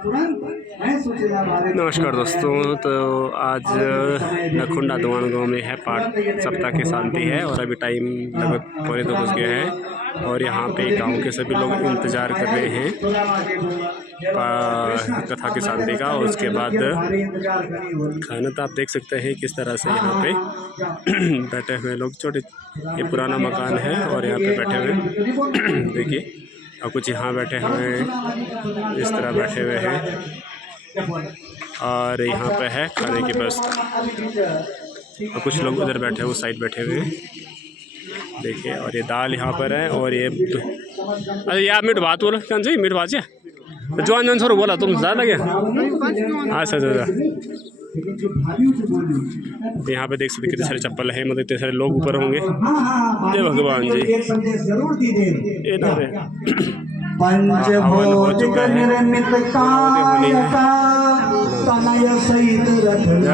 नमस्कार दोस्तों, तो आज नखुंडा दुआन गांव में है पाठ सप्ताह की शांति है और अभी टाइम लगभग 2:45 बज गया है और यहाँ पे गांव के सभी लोग इंतज़ार कर रहे हैं कथा की शांति का। और उसके बाद खाना तो आप देख सकते हैं किस तरह से यहाँ पे बैठे हुए लोग। छोटे ये पुराना मकान है और यहाँ पे बैठे हुए देखिए, और कुछ यहाँ बैठे हुए इस तरह बैठे हुए हैं और यहाँ पे है खाने की व्यवस्था और कुछ लोग उधर बैठे हुए उस साइड बैठे हुए हैं देखिए। और ये दाल यहाँ पर है और ये अरे यार मीठ भात बोलो कौन सी मीठ भात है तो जवान जन सर बोला तुम ज़्यादा क्या। अच्छा यहाँ पे देख सकते कितने सारे चप्पल है, मतलब इतने सारे लोग ऊपर होंगे। जय भगवान जी। ये ना हवन हो चुका है। जय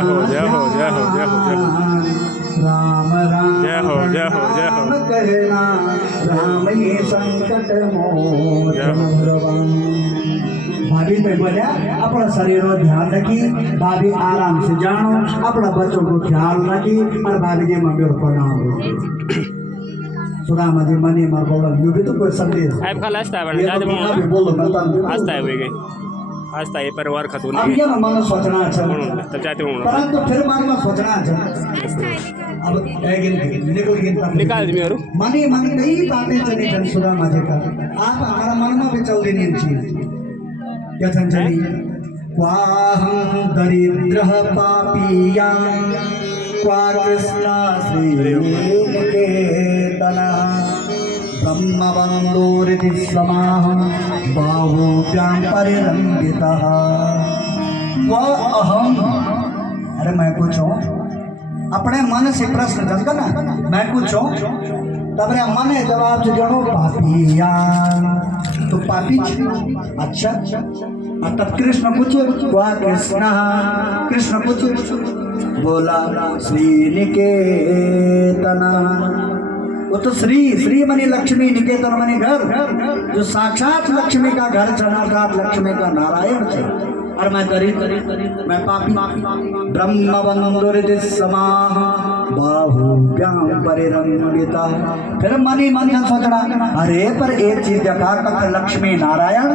हो जय हो जय हो जय हो जय हो जय हो जय हो जय हो। भाभी पे बोलिया अपना शरीर को ध्यान रखी, भाभी आराम से जानो, अपना बच्चों को ख्याल रखी और भाभी जी मम्मी को प्रणाम सुदामा जी मनी मार बोला यू भी तो कोई संदेश है खाला आस्ता है बड़ा ज्यादा बोलो मत आस्ता है वे आस्ता ये परिवार खतु अब ये मन सोचना अच्छा तब चाहते हूं परंतु फिर मन में सोचना अच्छा। अब निकाल दी मेरू मनी मनी कई बातें चली जन सुदामा जी का आप हमारा मन में भी चल देनी चीज यथन चली क्वाहं दरिद्रः पापीया क्वा कृष्णा श्रीनिकेतनः ब्रह्मबन्धोरिति समाहं बाहुभ्यां परिरंगितः क्वा अहं। अरे मैं पूछूं अपने मन से प्रश्न जनता ना मैं पूछूं तब रे मन है जवाब जो जनो पापिया तो पापी अच्छा। और तब कृष्ण पूछे क्वा कृष्ण कृष्ण पूछे बोला श्रीनिकेतन। वो तो श्री मनी लक्ष्मी निकेतन मनी घर जो साक्षात लक्ष्मी का घर साक्षात लक्ष्मी का नारायण थे। और मैं दरिद्र मैं पापी ब्रह्मबन्धुरिति समाह बाहुभ्यां परिरंगिता। फिर मनी मन सोचना अरे पर एक चीज देखा कक लक्ष्मी नारायण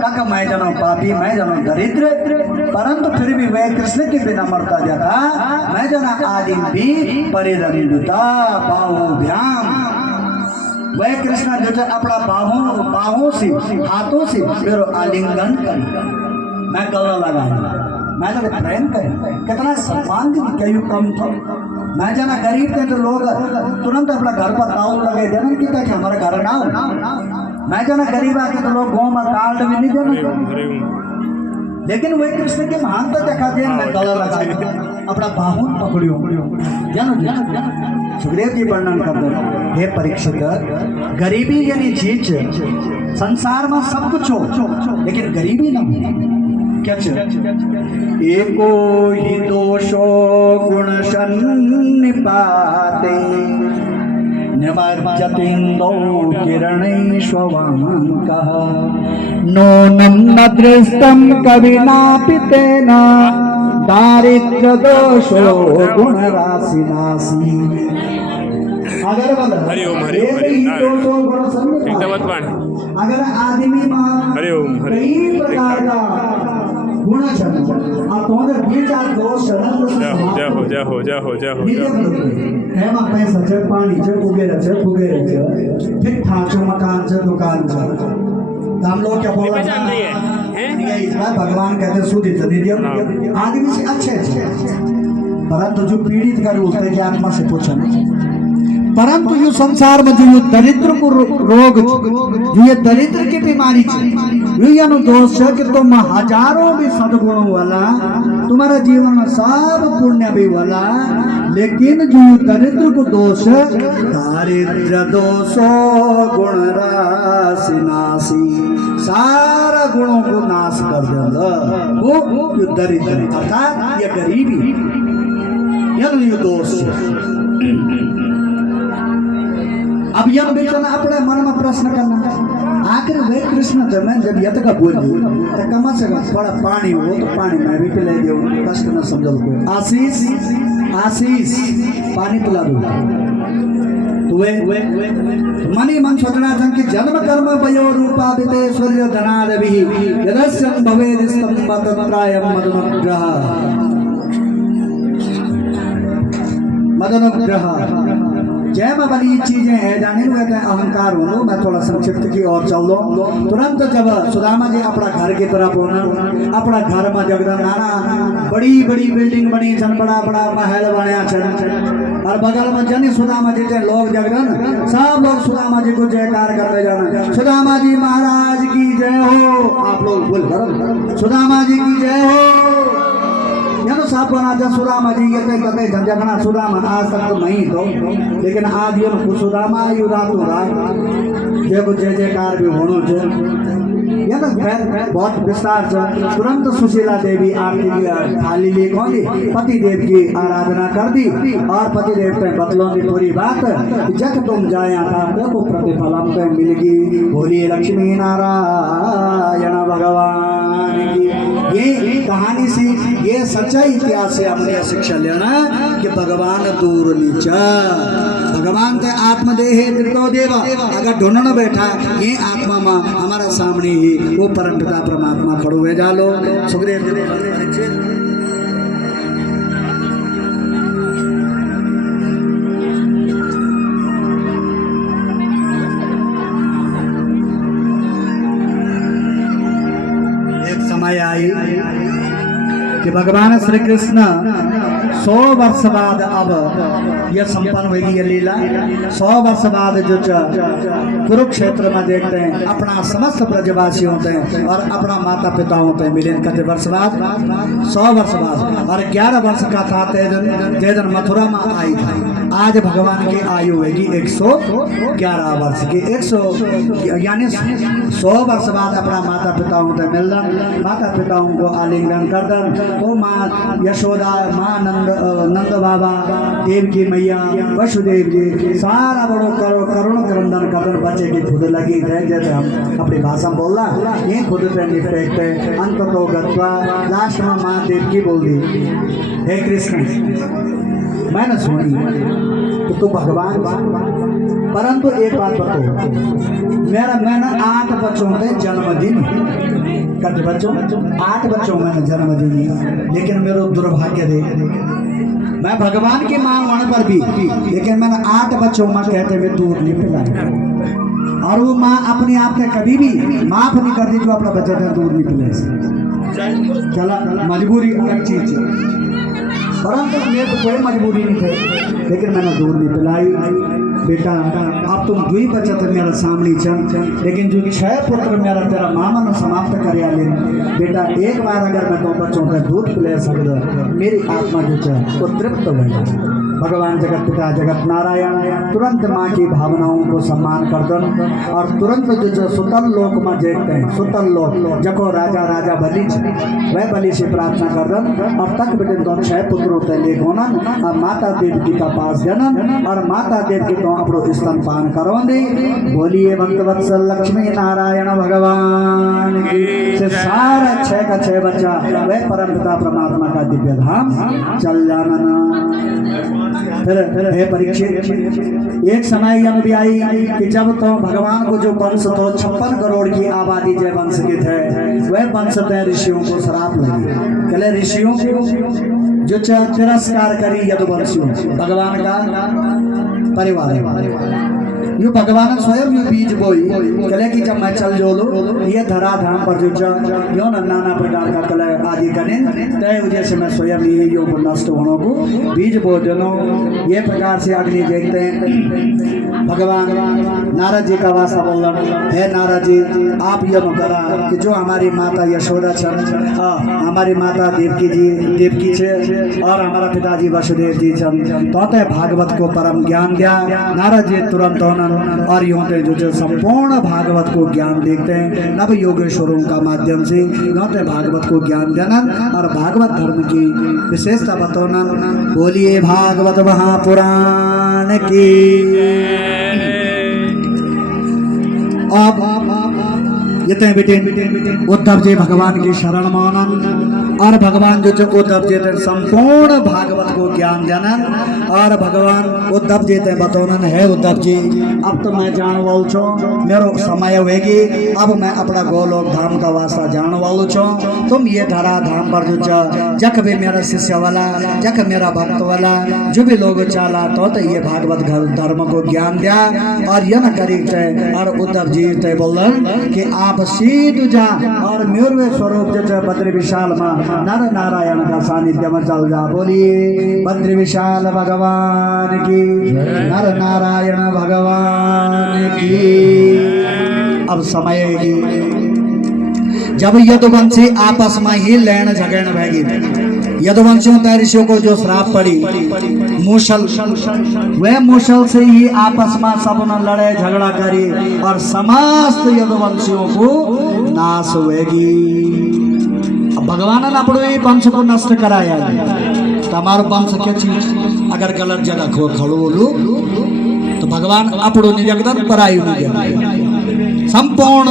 कक मैं जनो पापी मैं जनो दरिद्र, परंतु फिर भी वह कृष्ण की बिना मरता देखा मैं जना आदि भी परिरंगिता बाहुभ्यां। वह कृष्ण जो अपना बाहों से हाथों से मेरे आलिंगन कर मैं गला लगा मैं तो प्रेम करें कितना सम्मान दी क्या यू कम था। मैं जाना गरीब थे तो लोग तुरंत अपना घर पर ताऊ लगे देना कि क्या हमारा घर ना हो। मैं जाना गरीब आके तो लोग गाँव में कार्ड भी नहीं देना, लेकिन वही कृष्ण की महानता देखा दे मैं गला लगा अपना बाहुन पकड़ियो जानो सुखदेव जी वर्णन कर दो। हे परीक्षित गरीबी यानी चीज संसार में सब कुछ हो लेकिन गरीबी नहीं क्या एको ही दोषो गुण सन्निपाते निमज्जतिन्दो किरणैश्ववाङ्कः नूनं न दृष्टं कविनापि तेन दारिद्र्य दोषो गुणराशिनासी। अगर अगर आदमी कई प्रकार का गुण तुम्हारे बीच आप दोष पैसा छ पानी छ फुगेर ठीक ठाक छ मकान छ दुकान छ हम लोग क्या बोल रहे हैं भगवान कहते शुद्ध आदमी से अच्छे परंतु जो पीड़ित का रूप है आत्मा से पूछना। परंतु जो संसार में जो दरिद्र को रोग जो ये दरिद्र की बीमारी ये दोष है कि तुम हजारों भी सदगुणों वाला तुम्हारा जीवन में सब पुण्य भी वाला, लेकिन जो दरिद्र को दोष है दारिद्र दोषो गुण राशि नासी सारा गुणों को नाश कर देगा वो जो दरिद्र अर्थात ये गरीबी ये दोष। अब यह बेचना अपने मन में प्रश्न करना आखिर वे कृष्ण जब मैं जब यत का बोली तो कम से कम थोड़ा पानी हो तो पानी मैं भी पिला दो, कष्ट न समझो कोई। आशीष आशीष पानी पिला दो। तो वे मनी मन सोचना था कि जन्म कर्म वयो रूपा विते सूर्य धनादि यदस्य भवेद स्तंभत्रयम मदनुग्रह जय वाली चीजें है जाने हुए अहंकार हो। मैं थोड़ा संक्षिप्त की ओर चल दो। तुरंत जब सुदामा जी अपना घर की तरफ होना, अपना घर में जगदन नाना बड़ी बड़ी बिल्डिंग बनी छन, बड़ा बड़ा महल बनया छन और बगल में जन सुदामा जी के लोग जगदन सब लोग सुदामा जी को जयकार करते जाना, सुदामा जी महाराज की जय हो। आप लोग बोल सुदामा जी की जय हो। यानो साहब बना सुदामा जी ये कहते झंझगना सुदामा आज तक तो नहीं तो, लेकिन आज ये सुदामा आयु रात हो रहा देखो जय जयकार भी होनो या ना बहुत विस्तार से। तुरंत सुशीला देवी आरती थाली ले कौन पति देव की आराधना कर दी और पति देव पे बतलों की पूरी बात। जब तुम जाया था देखो प्रतिफलम पे मिलेगी। बोलिए लक्ष्मी नारायण भगवान की। ये कहानी से ये सच्चाई इतिहास से हमने शिक्षा लेना कि भगवान दूर नीचा, भगवान के आत्मदेह निर्दो देवा अगर ढूंढना बैठा ये आत्मा माँ हमारा सामने ही वो परम पिता परमात्मा खड़ो हुए जालो। सुखदेव एक समय आई कि भगवान श्री कृष्ण 100 वर्ष बाद अब यह संपन्न होगी ये लीला। 100 वर्ष बाद जो कुरुक्षेत्र में देखते हैं अपना समस्त ब्रजवासी होते हैं और अपना माता पिता होते हैं मिलन कते वर्ष बाद 100 वर्ष बाद। और 11 वर्ष का था तेजन मथुरा में आई था। आज भगवान की आयु होगी 111 वर्ष की। 100 यानी 100 वर्ष बाद अपना माता पिता होते मिलन, माता पिताओं को आलिंगन कर दन। वो माँ यशोदा, माँ नंद बाबा, देव की मैया, वसुदेव जी सारा बड़ो करुण क्रंदन करन बच्चे की खुद लगी थे। जैसे हम अपनी भाषा में बोल रहा ये खुद से निपटते अंत तो गत्वा लास्ट में माँ देव की बोल दी हे कृष्ण मैंने सुनी तो तू भगवान, परंतु एक बात बताओ मैंने 8 बच्चों के जन्मदिन कट बच्चों 8 बच्चों मैंने जन्मदिन, लेकिन मेरा दुर्भाग्य दे मैं भगवान की माँ होने पर भी लेकिन मैंने 8 बच्चों माँ कहते हुए दूध नहीं पिलाया। और वो माँ अपने आप से कभी भी माफ नहीं करती जो अपना बच्चा था दूध नहीं पिलाए। चला मजबूरी अलग चीज है, परंतु मेरे तो कोई मजबूरी नहीं थी लेकिन मैंने दूध नहीं पिलाई। बेटा अब तुम 2 बच्चा तो मेरा सामने चल, लेकिन जो 6 पुत्र मेरा तेरा मामा ने समाप्त कर ले बेटा। एक बार अगर मैं 2 बच्चों का दूध पिला सकता मेरी आत्मा जो है वो तृप्त हो जाए। भगवान जगत पिता जगत नारायण तुरंत माँ की भावनाओं को सम्मान कर दन और तुरंत जो सुतल लोक में देखते हैं, सुतल लोक जको राजा बलि वह बलि से प्रार्थना कर दन और तक बेटे 6 पुत्रों से ले गोनन और माता देव जी का पास जनन और माता देव की तो अपनो स्तनपान करो दे। बोलिए भक्त वत्सल लक्ष्मी नारायण भगवान से सारा 6 का 6 बच्चा वह परम पिता परमात्मा का दिव्य धाम चल जाना। फिर हे परीक्षित एक समय यह भी आई कि जब तो भगवान को जो वंश तो 56 करोड़ की आबादी जय वंश के थे वह वंश थे ऋषियों को श्राप लगे। कहले ऋषियों को जो तिरस्कार करी यदुवंशियों भगवान का परिवार यू भगवान स्वयं यू बीज बोई कले की जब मैं चल जो लो ये धरा धाम पर जो यो नाना प्रकार का कला आदि करें तय वजह से मैं स्वयं ये योग नष्ट होने को बीज बो जनो। ये प्रकार से अग्नि देखते हैं भगवान नारद जी का वास्ता बोल हे नारद जी आप यह करा कि जो हमारी माता यशोदा छन हमारी माता देवकी छे और हमारा पिताजी वसुदेव जी छन तो भागवत को परम ज्ञान दिया। नारद जी तुरंत और यूं जो संपूर्ण भागवत को ज्ञान देखते हैं नव योगेश्वरों का माध्यम से यूं भागवत को ज्ञान देना और भागवत धर्म की विशेषता बतौना। बोलिए भागवत महापुराण की। अब ये ते बेटे उद्धव जी भगवान की शरण मानन और भगवान जो जो उद्धव जी ते संपूर्ण भागवत को ज्ञान जानन और भगवान उद्धव जी ते बतौनन है उद्धव जी अब तो मैं जान वाल छो मेरो समय होगी अब मैं अपना गोलोक धाम का वास्ता जान वालू छो तुम ये धरा धाम पर जो जख भी मेरा शिष्य वाला जख मेरा भक्त वाला जो भी लोग चाला तो ये भागवत धर्म को ज्ञान दिया और यह न करी और उद्धव जी ते बोलन कि आप सीध जा और मेरे स्वरूप जो बद्री विशाल में नर नारायण का सानिध्य में चल जा बोलिए बद्री विशाल भगवान की नर नारायण भगवान की। अब समय की जब यदुवंशी आपस में ही लेन झगड़ भगी यदुवंशियों का ऋषियों को जो श्राप पड़ी मूसल वह मूसल से ही आपस में सब न लड़े झगड़ा करी और समस्त यदुवंशियों को नाश होगी। अब भगवान ने अपने वंश को नष्ट कराया तमारो वंश क्या चीज अगर गलत जगह खो खड़ो बोलू तो भगवान अपड़ो निजगदन परायु निजगदन संपूर्ण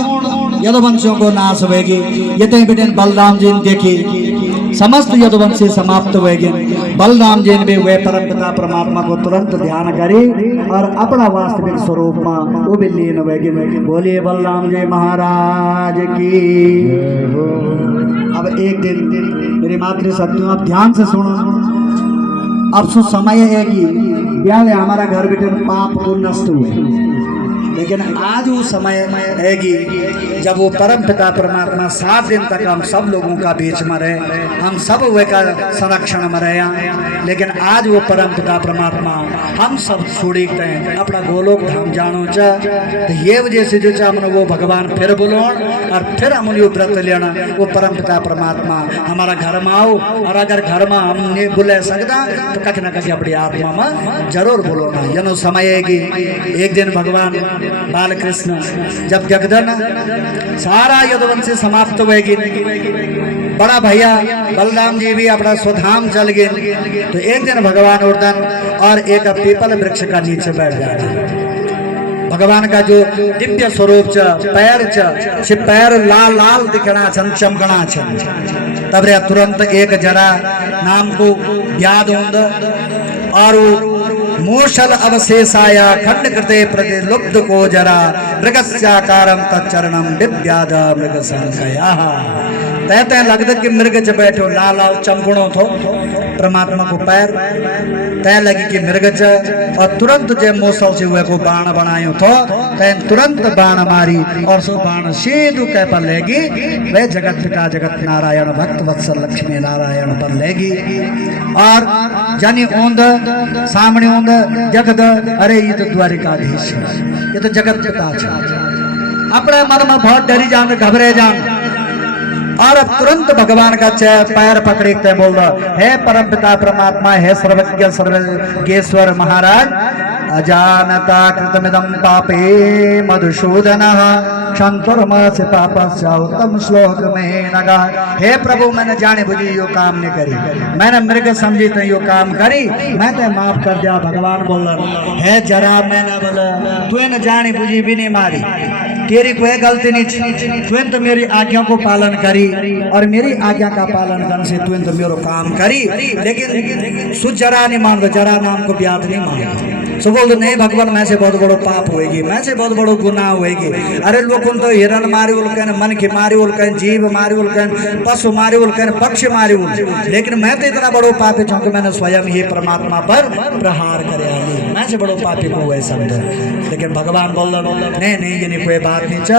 यदुवंशियों को नाश होगी। ये तो बेटे बलराम जी ने देखी समस्त यदुवंशी समाप्त होगी। बलराम जी ने भी वे परम पिता परमात्मा को तुरंत ध्यान करी और अपना वास्तविक स्वरूप में वो भी लीन होगी। बोलिए बलराम जी महाराज की। अब एक दिन मेरी मातृशक्तियों आप ध्यान से सुनो अब सो समय है कि हमारा घर बेटे पाप तो नष्ट हुए लेकिन आज वो समय है कि जब वो परम पिता परमात्मा 7 दिन तक हम सब लोगों का बीच में रहे हम सब वे का संरक्षण में रहे लेकिन आज वो परम पिता परमात्मा हम सब छोड़ी हैं अपना गोलोक धाम जानो चा तो ये वजह से जो चा हमने वो भगवान फिर बोलो और फिर हम उन्हें व्रत लेना वो परम पिता परमात्मा हमारा घर में आओ और अगर घर में हम नहीं बुला सकता तो कख न कख अपनी आत्मा में जरूर बोलो ना यनो समय है कि एक दिन भगवान बाल कृष्ण जब जगदन सारा यदुवंशी समाप्त होगी बड़ा भैया बलराम जी भी अपना स्वधाम चल गए तो एक दिन भगवान उर्दन और एक पीपल वृक्ष का नीचे बैठ जाता भगवान का जो दिव्य स्वरूप पैर पैर लाल लाल दिखना छन चमकना छन तब रे तुरंत एक जरा नाम को याद होंद और मूषल अवशेषाया खंड कृते प्रति लुब्ध को जरा मृगस्याकारम तच्चरणम दिव्याद मृग संकया तय लगता कि मृग च बैठो लाल लाल चमकणो थो परमात्मा को पैर तय लगी कि मृग च और तुरंत जे मूसल से हुए को बाण बनायो थो तय तुरंत बाण मारी और सो बाण सीधू कह पर लेगी वे जगत पिता जगत नारायण भक्त वत्सल लक्ष्मी नारायण पर लेगी और जानी ओंद सामने ओंद जगद अरे ये तो द्वारिकाधीश ये तो जगत पिता अपने मन में बहुत डरी जान घबरे जान और अब तुरंत भगवान का पैर पकड़े बोल रहा है परम पिता परमात्मा है सर्वज्ञ सर्वज्ञेश्वर महाराज अजानता कृतमिदं पापे मधुसूदन क्षंतुर्मस्य पापस्य उत्तम श्लोक में नगा हे प्रभु मैंने जाने बुझी यो काम नहीं करी मैंने मृग समझी तो यो काम करी मैं तो माफ कर दिया भगवान बोल है जरा मैंने बोला तू न जाने बुझी भी नहीं मारी तेरी कोई गलती नहीं तू तो मेरी आज्ञा को पालन करी और मेरी आज्ञा का पालन करने से तू तो मेरा काम करी लेकिन सु जरा नहीं मान जरा नाम को ब्याज नहीं मान सो बोल दो नहीं भगवान मैं से बहुत बड़ो पाप होएगी मैं से बहुत बड़ो गुनाह होएगी अरे लोग तो हिरण मारी उल कहन मन की मारी उल कहन जीव मारी उल कहन पशु मारी उल कहन पक्षी मारी उल लेकिन मैं तो इतना बड़ो पापी छूँ कि मैंने स्वयं ही परमात्मा पर प्रहार करे मैं से बड़ो पापी को हुए समझ लेकिन भगवान बोल नहीं ये नहीं कोई बात नहीं च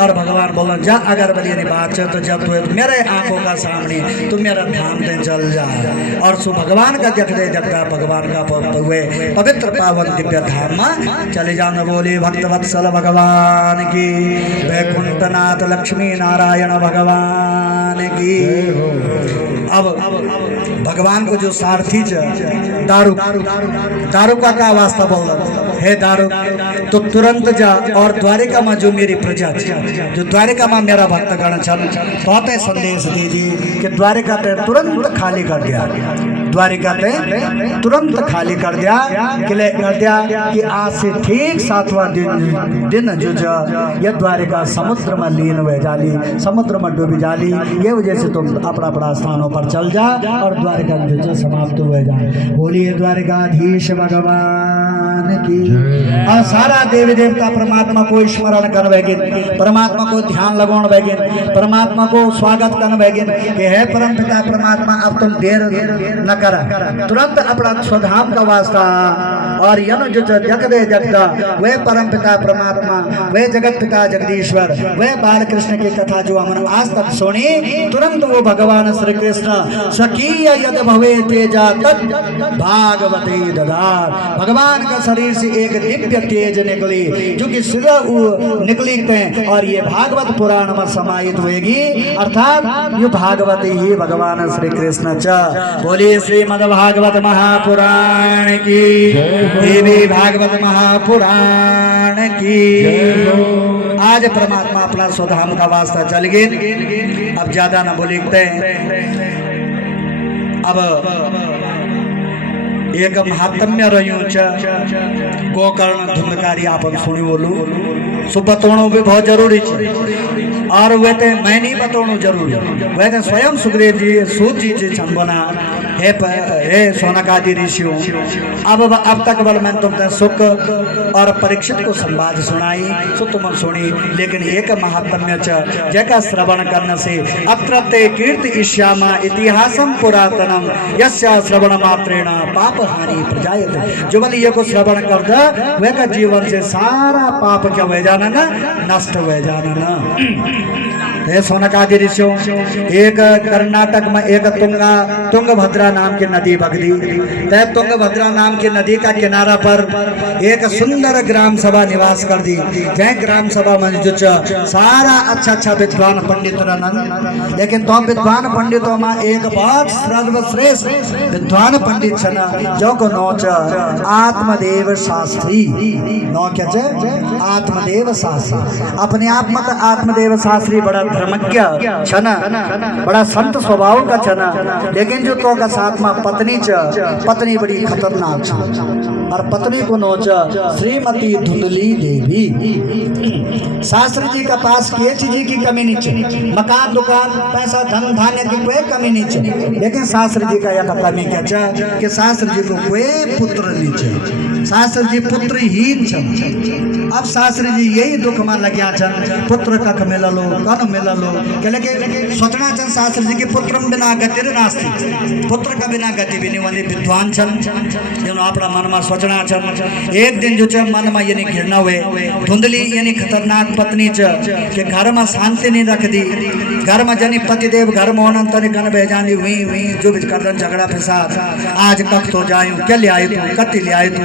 और भगवान बोल जा अगर बड़ी नहीं बात च तो जब तू मेरे आंखों का सामने तू मेरा धाम पे चल जा और सो भगवान का जगदा भगवान का हुए पवित्र पावन दिव्य धाम चले जाना बोले भक्त वत्सल भगवान की वैकुंठनाथ लक्ष्मी नारायण भगवान की। अब भगवान को जो सारथी दारू दारू का वास्ता बोल रहा है, दारू तो तुरंत जा और द्वारिका में जो मेरी प्रजा जो द्वारिका में मेरा भक्तगण छन तो ते संदेश दीजिए कि द्वारिका ते तुरंत खाली कर दिया, द्वारिका ते तुरंत खाली कर दिया, किले कर दिया कि आज से ठीक 7वां दिन जो ये द्वारिका समुद्र में लीन हुए जाली, समुद्र में डूबी जाली। ये वजह से तुम अपना अपना स्थानों पर चल जा और द्वारिका जो समाप्त हुए जाए। बोलिए द्वारिकाधीश भगवान की। और सारा देवी देवता परमात्मा को स्मरण कर बेगिन, परमात्मा को ध्यान लगाउन बेगिन, परमात्मा को स्वागत कर बेगिन कि हे परम पिता परमात्मा अब तुम देर न करा, तुरंत अपना स्वधाम का वास्ता और यन जो जग दे जगदा वे परम पिता परमात्मा, वे जगत पिता जगदीश्वर, वे बाल कृष्ण की कथा जो हमने आज तक सुनी, तुरंत वो भगवान श्री कृष्ण स्वकीय यद भवे तेजा तद भागवते ददार, भगवान का शरीर से एक दिव्य तेज निकली जो कि सीधा निकली थे और ये भागवत पुराण में समाहित होगी, अर्थात ये भागवत ही भगवान श्री कृष्ण च। बोलिए श्रीमद् भागवत महापुराण की, देवी भागवत महापुराण की। आज परमात्मा अपना स्वधाम का वास्ता चल गए, अब ज्यादा न बोलिकते। अब एक महात्म्य रह्यो गोकर्ण धुंधकारी आपन सुनी बोलू सो बताणो भी बहुत जरूरी है और वे ते मैं नहीं बताणो जरूरी, वे ते स्वयं सुखदेव जी सूत जी छन बना हे सोनकादि ऋषियों। अब तक बल मैंने तुमने सुख और परीक्षित को संवाद सुनाई सो तुम सुनी, लेकिन एक महात्म्य जैका श्रवण करने से अत्रते कीर्ति इष्यामा इतिहासम पुरातनम यस्या श्रवण मात्रेण पाप हानि प्रजायते। जो बल ये को श्रवण कर दे वे का जीवन से सारा पाप क्या हो जाना ना, नष्ट हो जाना ना। हे सोनकादि ऋषियों, एक कर्नाटक में एक तुंगभद्रा नाम की नदी बगदी, तय तुंगभद्रा नाम की नदी का किनारा पर एक सुंदर ग्राम सभा निवास कर दी। जय ग्राम सभा में जो सारा अच्छा विद्वान पंडित रहन, लेकिन तो विद्वान पंडितों में एक बहुत सर्वश्रेष्ठ विद्वान पंडित छना जो को नोच आत्मदेव शास्त्री, नो क्या आत्मदेव शास्त्री। अपने आप में आत्मदेव शास्त्री बड़ा धर्मज्ञ छना, बड़ा संत स्वभाव का छना, लेकिन जो तो का साथ में पत्नी बड़ी खतरनाक छ और पत्नी को नोच श्रीमती धुंधली देवी। शास्त्री जी का पास किए चीज की कमी नहीं है, मकान दुकान पैसा धन धान्य की कोई कमी नहीं है, लेकिन शास्त्री जी का यह कमी क्या है कि शास्त्री जी को कोई पुत्र नहीं है, शास्त्री जी पुत्रहीन छन। अब शास्त्री जी यही दुख में लग्या छन, पुत्र कख मिललो कन मिललो के लगे सोचना छन शास्त्री जी के पुत्र बिना गति नास्ती, पुत्र का बिना गति भी नहीं वाले विद्वान छन जो अपना मन में सोचना छन। एक दिन जो मन में यानी घृणा हुए धुंधली यानी खतरनाक पत्नी के घर में शांति नहीं रख दी, घर में जनी पतिदेव घर में होना तनी गन बेजानी हुई हुई जो भी कर झगड़ा फसाद, आज कख तो जायूं क्या ले आए तू कति ले आए तू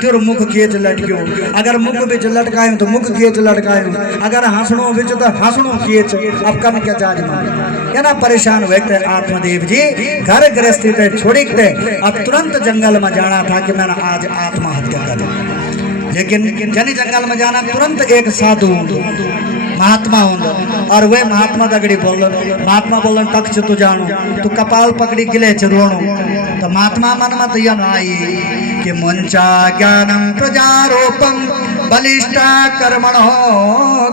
तेरे मुख किए लटक्यो, अगर मुख भी लटकायूं तो मुख किए लटकायूं, अगर हंसणो भी तो हंसणो किए अब कन क्या जाज मां ना परेशान हुए। आत्मदेव जी घर गृहस्थी थे छोड़ी थे, अब तुरंत जंगल में जाना था कि मैंने आज आत्महत्या कर, लेकिन जनी जंगल में जाना तुरंत एक साधु महात्मा होंगे और वे महात्मा दगड़ी महात्मा बोलन तक तू जानो तू कपाल पकड़ी गिले रोणो, तो महात्मा मन मत यन आई कि मुंचा ज्ञानम प्रजारोपम बलिष्ठा कर्मणो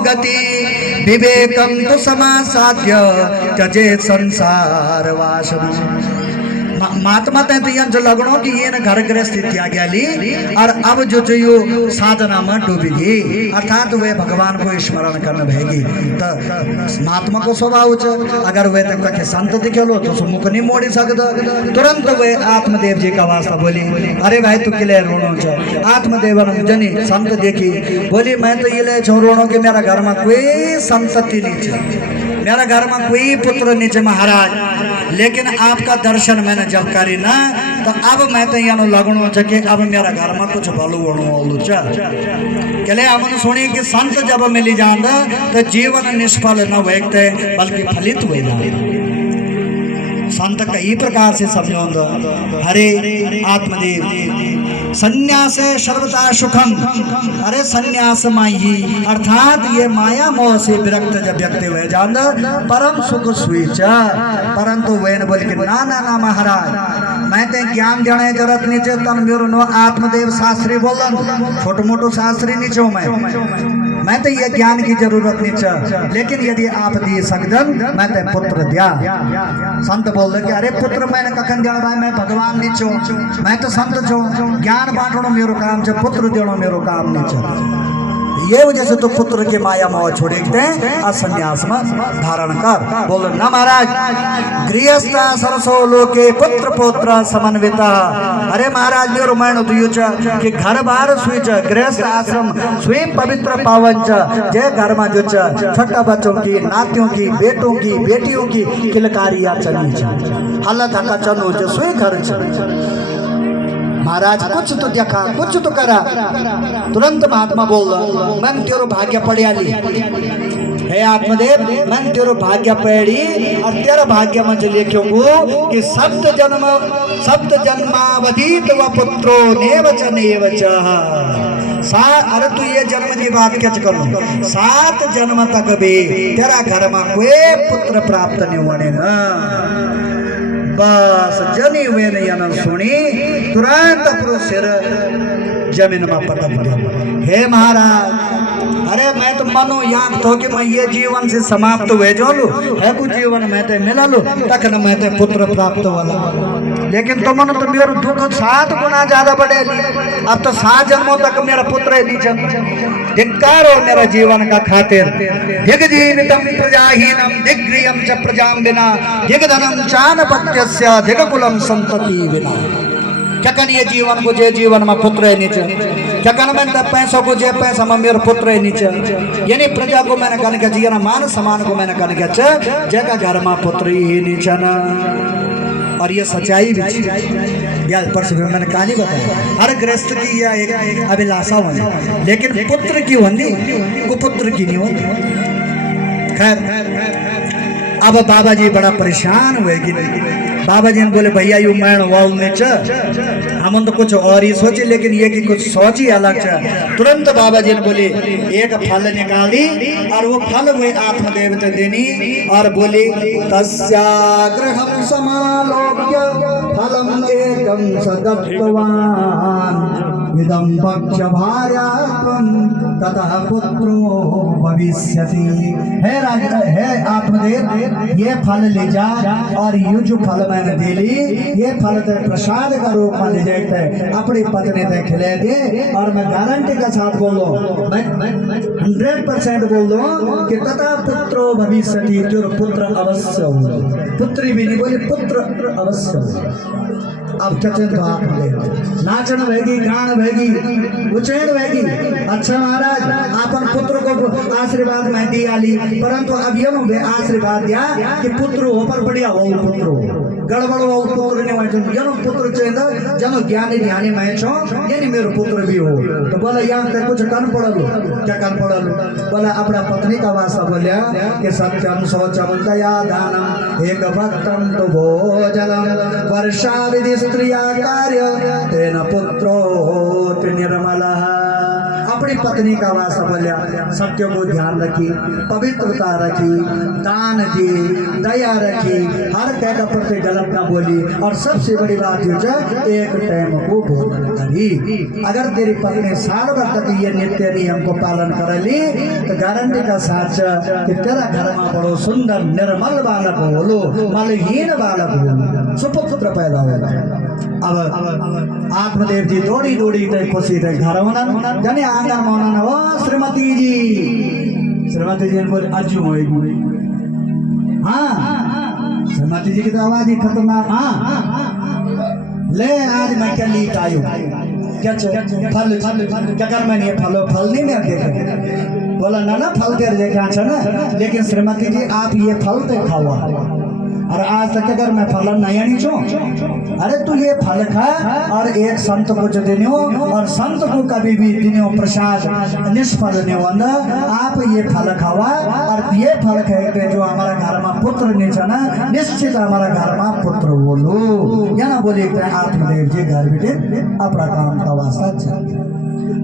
गति विवेकम तो समासाध्य त्यजे संसार वासना। महात्मा जो लगनो कि ये घर गृहस्थी त्याग ली और अब जो यो साधना में डूबेगी, अर्थात वे भगवान को स्मरण करने भेगी। तो महात्मा को स्वभाव अगर वे तक संत दिखेलो तो मुख नहीं मोड़ी सकता, तुरंत वे आत्मदेव जी का वास्ता बोली अरे भाई तू किले रोनो छ। आत्मदेव जनी संत देखी बोली मैं तो ये ले रोनो कि मेरा घर में कोई संतति नहीं है, मेरा घर में कोई पुत्र नहीं है महाराज, लेकिन आपका दर्शन मैंने जब करी ना तो अब मैं तो यहाँ लगनो छ कि अब मेरा घर में कुछ भलू होनो चले हमने सुनी कि संत जब मिली जान तो जीवन निष्फल न होते बल्कि फलित हो जाए। संत कई प्रकार से समझाऊंगा। हरे आत्मदेव संन्यास सर्वथा सुखम, अरे संन्यास माई अर्थात ये माया मोह से विरक्त जब व्यक्ति हुए जान परम सुख स्वीच। परंतु वे बोल के ना ना ना महाराज मैं ते ज्ञान देने जरूरत नहीं चे, तन मेरो नो आत्मदेव शास्त्री बोलन, छोटो मोटो शास्त्री नहीं छो मैं तो ये ज्ञान की जरूरत नहीं चे, लेकिन यदि आप दिए सकदन मैं ते पुत्र दिया। संत बोल दे कि अरे पुत्र मैंने कखन दिया भाई, मैं भगवान नहीं छो, मैं तो संत छो, ज्ञान बांटनो मेरो काम छे, पुत्र देनो मेरो काम नहीं छे। ये वजह से तो पुत्र के माया मोह छोड़ते और संन्यास में धारण कर। बोल ना महाराज गृहस्थ सरसो लोके पुत्र पौत्र समन्विता। अरे महाराज मेरो मायनो तो यूं कि घर बार सुई गृहस्थ आश्रम स्वयं पवित्र पावन जे घर में जो छोटा बच्चों की नातियों की बेटों की बेटियों की किलकारियां चली हालत हका चलो जो सुई घर महाराज कुछ तो देखा कुछ तो करा। तुरंत महात्मा बोल मैं तेरो भाग्य पढ़िया ली, हे आत्मदेव मैं तेरो भाग्य पढ़ी और तेरा भाग्य में लिखो कि सप्त जन्मावधि व पुत्रो नेवच नेवच। अरे तू ये जन्म की बात क्या करो, 7 जन्म तक भी तेरा घर में कोई पुत्र प्राप्त नहीं होने ना। बस जनी वे नहीं सुनी तुरंत अपनो सिर जमीन में पटक दे। हे महाराज अरे मैं तो मनो याद तो कि मैं ये जीवन से समाप्त हुए जो लू है कुछ जीवन मैं ते मिला लू तक न मैं ते पुत्र प्राप्त वाला, लेकिन तुमने तो मेरा दुख 7 गुना ज्यादा बढ़े। अब तो 7 जन्मों तक मेरा पुत्र है नीचे। धिक्कार हो मेरा जीवन का खातिर। दिग्जीवितम प्रजाहीनम दिग्गृहम च प्रजाम बिना दिग्धनम चानपत्यस्य दिग्कुलम संतति बिना। क्या कन ये जीवन को जे जीवन में पुत्र है नीचे, क्या कन मैं पैसों को जे पैसा में मेरा पुत्र है नीचे, यानी प्रजा को मैंने कन क्या जीना मान सम्मान को मैंने कन क्या जगह घर में पुत्र ही नीचे ना। और ये सच्चाई भी यार परसों मैंने कहानी बताया हर गृहस्थ की यह एक अभिलाषा होती, लेकिन पुत्र की होती कुपुत्र की नहीं होती। खैर अब बाबा जी बड़ा परेशान हुए कि बाबा जी ने बोले भैया यू मैण वाल ने हम तो कुछ और ही सोचे, लेकिन ये कि कुछ सोच ही अलग च। तुरंत बाबा जी ने बोले एक फल निकाली और वो फल हुए आत्मदेव ते देनी और बोली तस्याग्रहं समालोक्य फलम एकं सदत्तवान इदं पक्ष भार्यात्मं ततः पुत्रो भविष्यति। हे राजा हे आत्मदेव ये फल ले जा और ये जो फल मैंने दे ली ये फल ते प्रसाद का रूप में ले जाते अपनी पत्नी ते खिला दे। और मैं गारंटी के साथ बोल दो मैं 100% बोल दो कि तथा पुत्रो भविष्यति जो पुत्र अवश्य हो, पुत्री भी नहीं बोली पुत्र अवश्य हो। अब चचन तो आप नाचन रहेगी गान रहेगी उच्चैन रहेगी। अच्छा महाराज आपन पुत्र को आशीर्वाद मैं दिया ली, परंतु अब ये आशीर्वाद दिया कि पुत्र हो पर बढ़िया हो पुत्र हो गड़बड़ हो पुत्र नहीं मैं जनो पुत्र चाहिए जनो ज्ञानी ध्यानी मैं छो यानी मेरे पुत्र भी हो। तो बोला यहाँ तक कुछ कन पड़ा लो क्या कन पड़ा लो बोला अपना पत्नी का वास्ता बोलिया कि सत्यम शौचम दया दानम एक भक्तम तो भोजनम वर्षा विधि स्त्रिया कार्य तेन पुत्रो निर्मला। अपनी पत्नी का वास्ता बोलिया सत्य को ध्यान रखी, पवित्रता रखी, दान दी, दया रखी, हर कह का प्रति गलत ना बोली और सबसे बड़ी बात जो एक टाइम को भोजन करी। अगर तेरी पत्नी 60 वर्ष तक ये नित्य नियम को पालन कर ली तो गारंटी का साथ कि तेरा घर में बड़ो सुंदर निर्मल बालक बोलो मलहीन बालक बोलो सुपुत्र पैदा होगा। अब आत्मदेव जी दौड़ी दौड़ी खुशी थे घर होना जाने आंगन में हो श्रीमती जी ने बोले अजू होगी। हाँ श्रीमती जी की तो आवाज ही खतरनाक। हाँ ले आज मैं क्या लीक आयु क्या फल क्या कर मैंने ये फल नहीं मैं देखे बोला ना फल तेरे देखे अच्छा ना, लेकिन श्रीमती जी आप ये फल तो खाओ और आज तक अगर मैं फल नहीं आनी छू, अरे तू ये फल खा और एक संत को जो देने और संत को कभी भी दिनो प्रसाद निष्फल नहीं होता। आप ये फल खावा और ये फल खाए जो हमारा घर में पुत्र नहीं छना, निश्चित हमारा घर में पुत्र बोलो या ना बोले आत्मदेव जी घर बेटे अपना काम का वास्ता।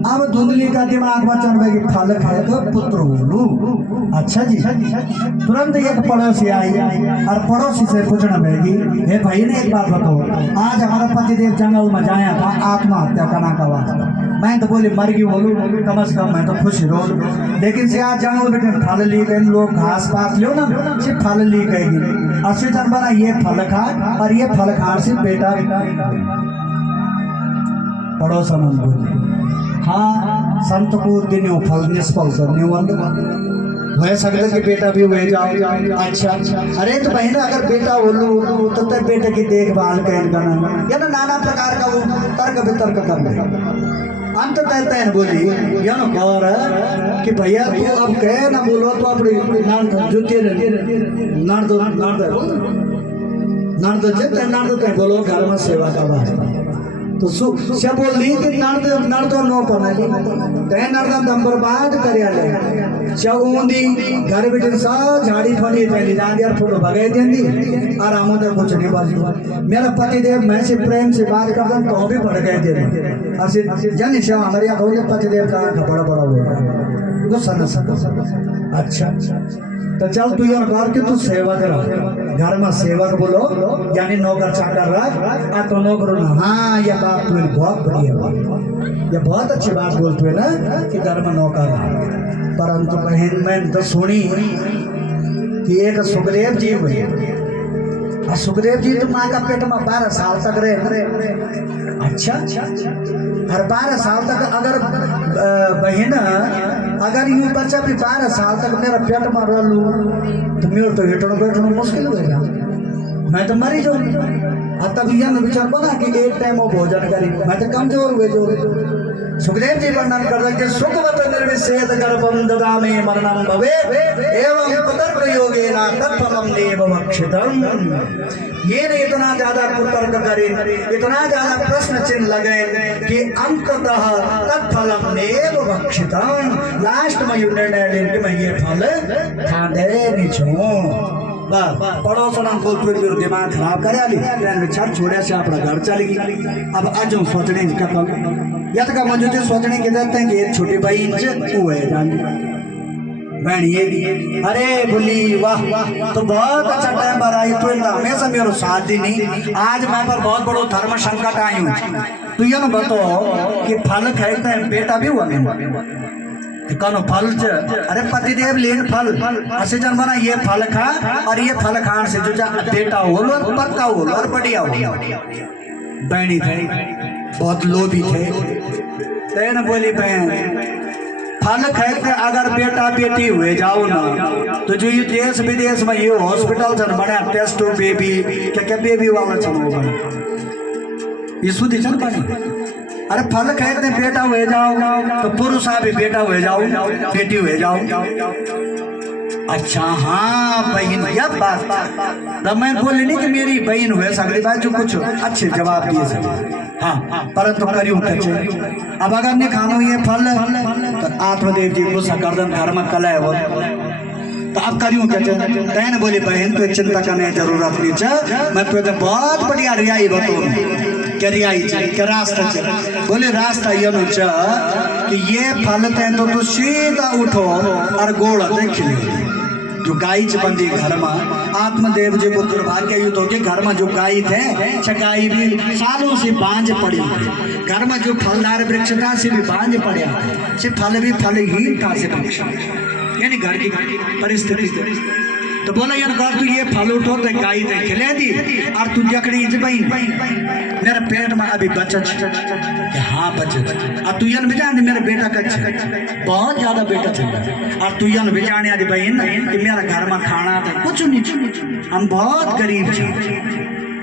अब धुंधली का दिमाग में चल रहा कि फल खाए तो पुत्र बोलू। अच्छा जी, तुरंत एक पड़ोसी आई और पड़ोसी से पूछना पड़ेगी, हे भाई ने एक बात बताओ, आज हमारा पतिदेव जंगल में जाया था आत्महत्या करना का वास्ता। मैं तो बोली मर गई बोलू, कम से कम मैं तो खुश रो, लेकिन से आज जंगल बेटे फल ली गए लोग घास पास लो ना सिर्फ फल ली गई असली जन बना ये फल खा और ये फल खाने से बेटा पड़ोसा मन बोली हाँ संत को दिनो फल निष्फल करने वह सकता कि बेटा भी हुए जाओ। अच्छा अरे तो बहन अगर बेटा बोलू तो बेटे की देखभाल करना या ना नाना प्रकार का वो तर्क वितर्क कर ले। अंत तय बोली या ना कर कि भैया तू अब कह ना बोलो तो अपनी जुटे नर्द बोलो घर में सेवा का वास्ता तो सब बोल रही कि नर्द नो पना नर्द दम बर्बाद कर चौंदी घर बेटे सा झाड़ी फड़ी पहली जान यार फोटो भगाई देंगी और हम तो कुछ नहीं बाजू। मेरा पति देव मैं से प्रेम से बात करता तो भी भड़ गए थे जानी से हमारे यहाँ पति देव का बड़ा बड़ा हुआ गुस्सा न सका। अच्छा तो चल तू यार घर के तू सेवक रह घर में सेवक बोलो यानी नौकर चाकर रह तो नौकर हाँ ये बात तू बहुत बढ़िया बात, ये बहुत अच्छी बात बोलते है ना कि घर में नौकर रह। परंतु बहन मैंने तो सुनी कि एक सुखदेव जी हुए और सुखदेव जी तो माँ का पेट में 12 साल तक रहे। अच्छा हर 12 साल तक अगर बहन अगर यूं बच्चा भी 12 साल तक मेरा पेट में रह लू तो मेरे तो हिटना बैठना मुश्किल हो जाएगा, मैं तो मरी जाऊँ। तब यह विचार बना कि एक टाइम वो भोजन करी मैं तो कमजोर हुए जो। सुखदेव जी वर्णन कर रहे सुखवत निर्विषेद गर्भम ददामि मरणम भवे एवं कुतर्क योगेन तत्फलम देव भक्षितम्। ये ने इतना ज्यादा कुतर्क करे इतना ज्यादा प्रश्न चिन्ह लगे कि अंततः तत्फलम देव भक्षितम्। लास्ट में यू निर्णय ले कि मैं ये फल खाने नहीं छूं। पड़ोसन को दिमाग खराब करे छड़ छोड़े से अपना घर चल गई। अब अजो सोचने या तो मुझे सोचने के देते हैं कि एक छोटी बहन है जान बहन ये भी अरे बोली वाह तो बहुत अच्छा टाइम पर आई तो हमेशा मेरे साथ दी नहीं। आज मैं पर बहुत बड़ो धर्म संकट आई हूँ तो ये ना बताओ कि फल खाते हैं बेटा भी हुआ कौन फल अरे पतिदेव लेन फल ऐसे जन बना ये फल खा और ये फल खान से जो बेटा हो लो पक्का हो लो और बढ़िया हो। बहनी थे बहुत लोभी थे तेन बोली बहन फल खाते अगर बेटा बेटी हुए जाओ ना तो जो ये देश विदेश में ये हॉस्पिटल चल बड़ा टेस्ट बेबी क्या बेबी वाला चलो ये शुद्धि चल बनी। अरे फल खाते बेटा हुए जाओ तो पुरुष भी बेटा हुए जाओ बेटी हुए जाओ। अच्छा हाँ बहन यह बात तो मैं बोली नहीं कि मेरी बहन हुए सकती बात जो कुछ अच्छे जवाब दिए सकते हाँ परंतु करियो कच्चे। अब अगर नहीं खानो ये फल तो आत्मदेव जी गुस्सा गर्दन घर में कला है वो तो अब करियो कच्चे तैन बोली बहन तो चिंता करने जरूरत नहीं चाहिए मैं तो बहुत बढ़िया रियाई बताऊँ क्या रियाई क्या रास्ता चल बोले रास्ता ये कि ये फल ते तो तू सीधा उठो और गोड़ देख ले जो गाय बंदी घर में आत्मदेव जी को दुर्भाग्य युद्ध हो के घर में जो गाय थे गाय भी सालों से बांझ पड़ी घर में जो फलदार वृक्ष था से भी बांझ पड़ा से फल भी फलहीन था से वृक्ष यानी घर की परिस्थिति तो बोला यार तू ये फल उठो तो गाय ने खिला दी और तू जकड़ी भाई मेरे पेट में अभी बचत हाँ बचत और तू यन बिजाने मेरे बेटा का बहुत ज्यादा बेटा चल और तू यन बिजाने आदि बहन कि मेरा घर में खाना था कुछ नहीं हम बहुत गरीब थे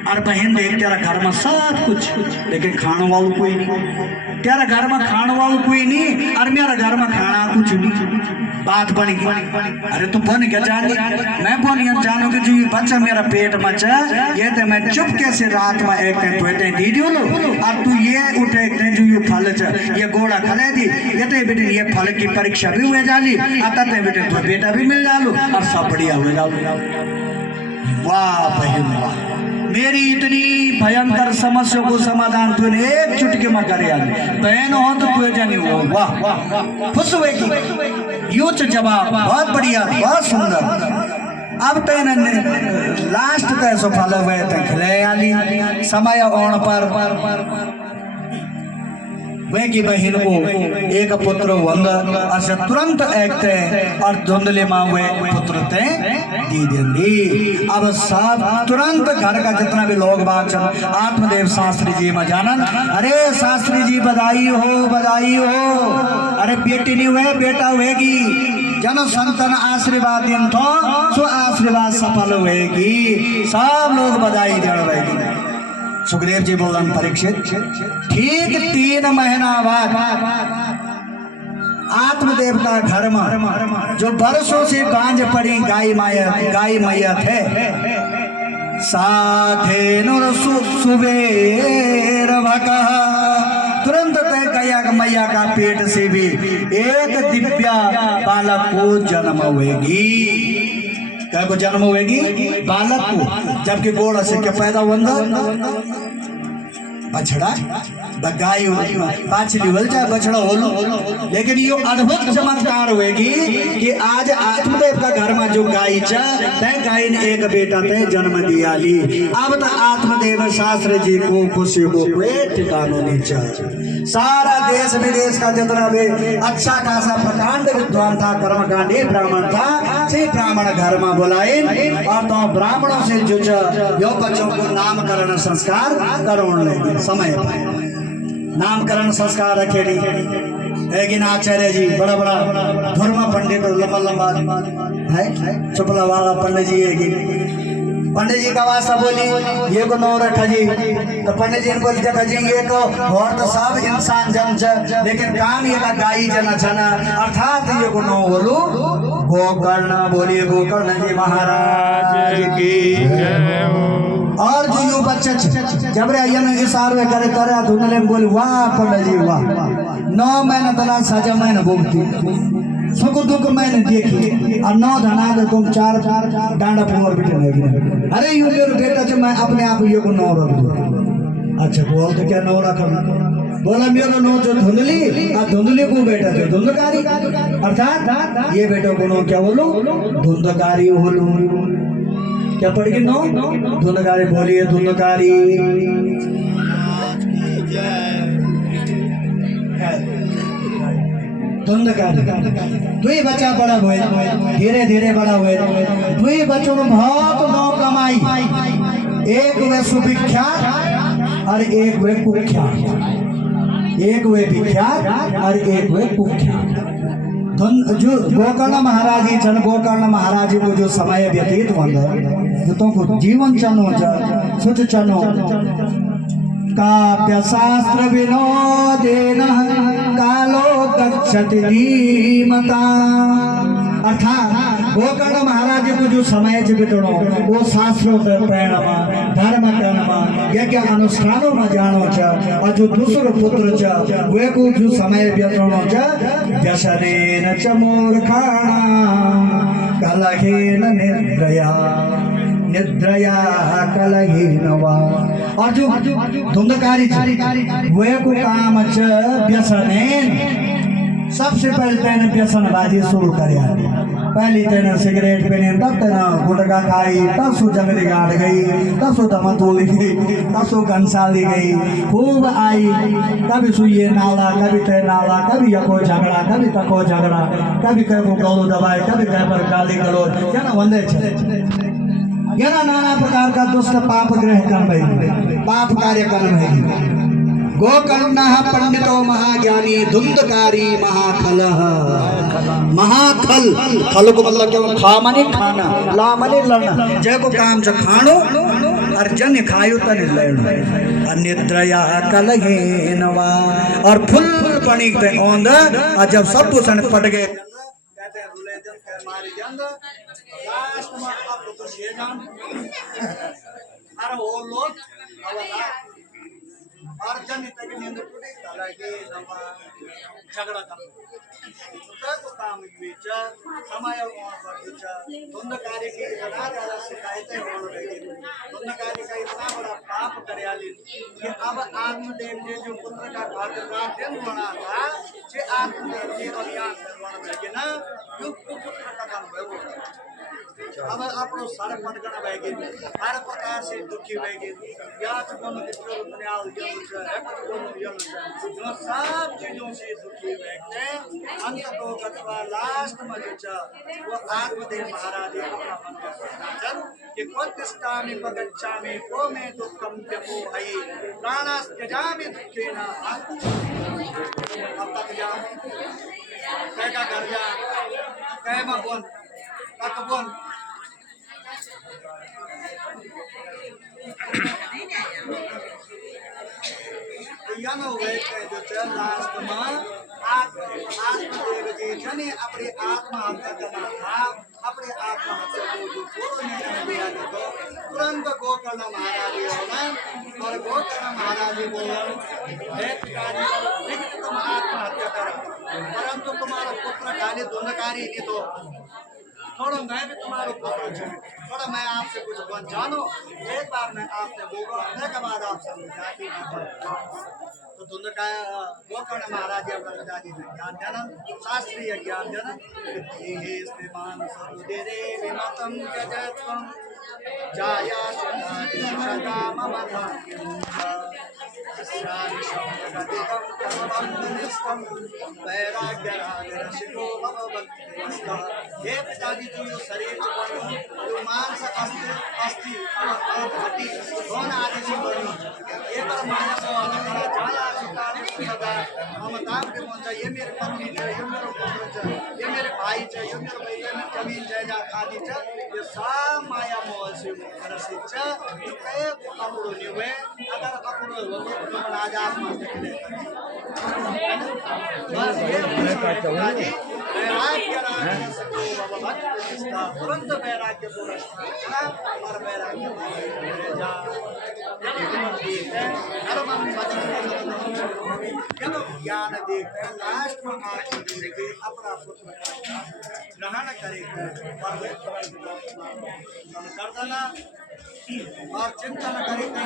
और बहन देख तेरा घर में सब कुछ लेकिन खाने वालों कोई नहीं, तेरा घर में खाने वालों कोई नहीं और मेरा घर में खाना कुछ नहीं। बात बन गई, अरे तू बन क्या जानी, मैं बन जानू कि जो ये बच्चा मेरा पेट में ये तो मैं चुपके से रात में एक टोटे दी दियो लो और तू ये उठे एक जो ये फल ये गोड़ा खले दी ये तो बेटे ये फल की परीक्षा भी हुए जाली आता तो बेटे तो बेटा भी मिल जालू और सब बढ़िया हुए जालू। वाह बहन वाह, मेरी इतनी भयंकर समस्या को समाधान तूने एक चुटकी में करे बहन हो तो तू जानी हो। वाह वाह, खुश हुए की यूं जवाब बहुत बढ़िया बहुत सुंदर। अब तेन लास्ट तय सो फल हुए थे खिले आली समय ओण पर वे की बहन को एक पुत्र वंद और तुरंत एकते और धुंधले माँ हुए पुत्र ते दी देंगी। अब सब तुरंत घर का जितना भी लोग बात चल आत्मदेव शास्त्री जी में जानन, अरे शास्त्री जी बधाई हो बधाई हो, अरे बेटी नहीं हुए बेटा हुएगी, जन संतन आशीर्वाद दिन तो सो आशीर्वाद सफल हुएगी, सब लोग बधाई देगी। सुखदेव जी बोलन परीक्षित ठीक 3 महीना बाद आत्मदेव का घर में जो बरसों से बांझ पड़ी गाय मैया थे साथे नुर सुबेर भका तुरंत तय गया मैया का पेट से भी एक दिव्या बालक को जन्म हुएगी। क्या को जन्म हुएगी बालक को, जबकि गोड़ से क्या पैदा हुआ बछड़ा गाय पाछली बोल चाहे बछड़ा होलो, लेकिन ये अद्भुत चमत्कार हुएगी कि आज आत्मदेव का घर में जो गाय गाय ने एक बेटा ते जन्म दिया ली। अब तो आत्मदेव शास्त्री जी को खुशी को कोई ठिकाना नहीं चाहिए। सारा देश विदेश का जितना भी अच्छा खासा प्रकांड विद्वान था कर्मकांडी ब्राह्मण था से ब्राह्मण घर में बुलाए और तो ब्राह्मणों से जो यो बच्चों को नामकरण संस्कार करोड़ लेंगे समय पर नामकरण संस्कार रखेगी। लेकिन आचार्य जी बड़ा बड़ा धर्म पंडित लंबा लंबा है चुपला वाला पंडित जी है पंडित जी का वास्ता बोली ये को नौ रखा जी, तो पंडित जी ने बोल देखा जी ये को और तो सब इंसान जन लेकिन काम ये का गाई जना छना अर्थात ये को नौ बोलू गोकर्ण बोलिए गोकर्ण जी महाराज की। और जो यू बच्चे जब रे अयन इशारे करे तरे धुनले बोल वाह पंडित जी वाह 9 महीना तला सजा मैंने भोगती सुख दुख मैंने देखी और 9 धना दे तुम 4 डांडा फोर बिटे नहीं। अरे यू मेरे बेटा जो मैं अपने आप ये को 9 रख दूं। अच्छा बोल तो क्या 9 रख बोला मेरा 9 जो धुंधली और धुंधली को बेटा जो धुंधकारी अर्थात ये बेटा को नो क्या बोलो धुंधकारी बोलो क्या पड़ेगी 9 धुंधकारी बोलिए धुंधकारी। धुंधकारी दुई बच्चा बड़ा हुए धीरे धीरे बड़ा हुए दुई बच्चों में बहुत नौ कमाई, एक वे सुविख्यात और एक वे कुख्यात, एक वे विख्यात और एक वे कुख्यात। जो गोकर्ण महाराज जी चन गोकर्ण महाराज जी को जो समय व्यतीत होता तो को जीवन चनो सुच चनो काव्य शास्त्र विनोदेन कालो गच्छति धीमता। अर्थात गोकर्ण महाराज को जो समय बितणो वो शास्त्रों से प्रेरणा धर्म कर्म यज्ञ अनुष्ठानों में जानो और जो दूसरो पुत्र वे को जो समय व्यतीतणो व्यसनेन च मूर्खाणा कलहेन निद्रया कलहीन वा। और जो धुंधकारी वे को काम व्यसनेन सबसे पहले तेने व्यसनबाजी शुरू करे। पहली तेने सिगरेट पीने तब तेना गुटखा खाई तब सो जंगली गाड़ गई तब सो धमतोली गई तब सो घंसाली गई खूब आई कभी सुइए नाला कभी ते नाला कभी यको झगड़ा कभी तको झगड़ा कभी कह को गलो दबाए कभी कह पर गाली गलो क्या वंदे याना नाना प्रकार का दुष्ट पाप ग्रह कर्म पाप कार्य कर्म है। गोकर्ण पंडितो महाज्ञानी धुंधकारी महाखल महाखल खल को मतलब क्या खा माने खाना ला माने लड़ना जय को काम जो खानो अर्जन खायु तन लड़ अनिद्रया कलहीनवा और फुल पणी पे औंद और जब सब पुसन पट गए कहते हैं रुले जन कह मारी जंग लास्ट में अब तो ये जान अरे वो लोग अर्जन तक नींद टूटी कलही नवा झगड़ा था तो काम बीच समय और बीच दोनों कार्य की इतना ज्यादा शिकायतें हो रही दोनों कार्य का इतना बड़ा पाप करयाली कि अब आत्मदेव ने जो पुत्र का दिन बना था जे आत्मदेव जी अभियान निर्माण में ना युग पुत्र का काम है अब अपनो सर पटकन बैगे हर प्रकार से दुखी बैगे या तो कोनो मित्र अपने आओ यम से कोनो यम से जो सब चीजों से दुखी बैठे अंत तो कटवा लास्ट में जो वो आत्मदेव महाराज अपना मन का सोचन कि कोतिष्ठामि पगच्छामि को में दुःखम त्यको हई प्राणास्त्यजामि दुःखेन अब तक जा कैका कर जा कैमा बोल ककबोन यानो वे जो चल लास्ट में आत्मदेव जी जने अपनी आत्मा हत्या करना था अपने आत्मा हत्या को जो पूर्ण निर्णय लिया तो तुरंत गोकर्ण महाराज होना और गोकर्ण महाराज बोला हे पिताजी लेकिन तुम आत्मा हत्या करो परंतु तुम्हारा पुत्र खाली दोनकारी नहीं तो थोड़ा मैं भी तुम्हारे पुत्र हूँ थोड़ा मैं आपसे कुछ बन जानो एक बार मैं आपसे बोलूँ अपने के बाद आप समझाती तो दोनों का गोकर्ण महाराज अपना पिताजी ने ज्ञान जनन शास्त्रीय ज्ञान जनन हे श्रीमान सरुदेरे विमतम जजत्वम जाया सदा मम हे पिताजी जी जो शरीर जो मांस अस्थि हड्डी कौन आदि से बनी ये पर माया को अलग करा जाया सदा ममताम के मन ये मेरे पत्नी है ये मेरे पुत्र है ये मेरे भाई है ये मेरे भाई है जमीन जायदाद आदि है ये सब माया मोह से मुक्त शिक्षा ये अपनो निवे अगर अपनो होते तो राजा आप देख ले बस ये पिताजी वैराग्य राज सको भगवत इसका तुरंत वैराग्य पूरा और वैराग्य जा जब ज्ञान देखते हैं लास्ट में आत्मा देखे अपना पुत्र ग्रहण करेगा कर देना और चिंतन करेगा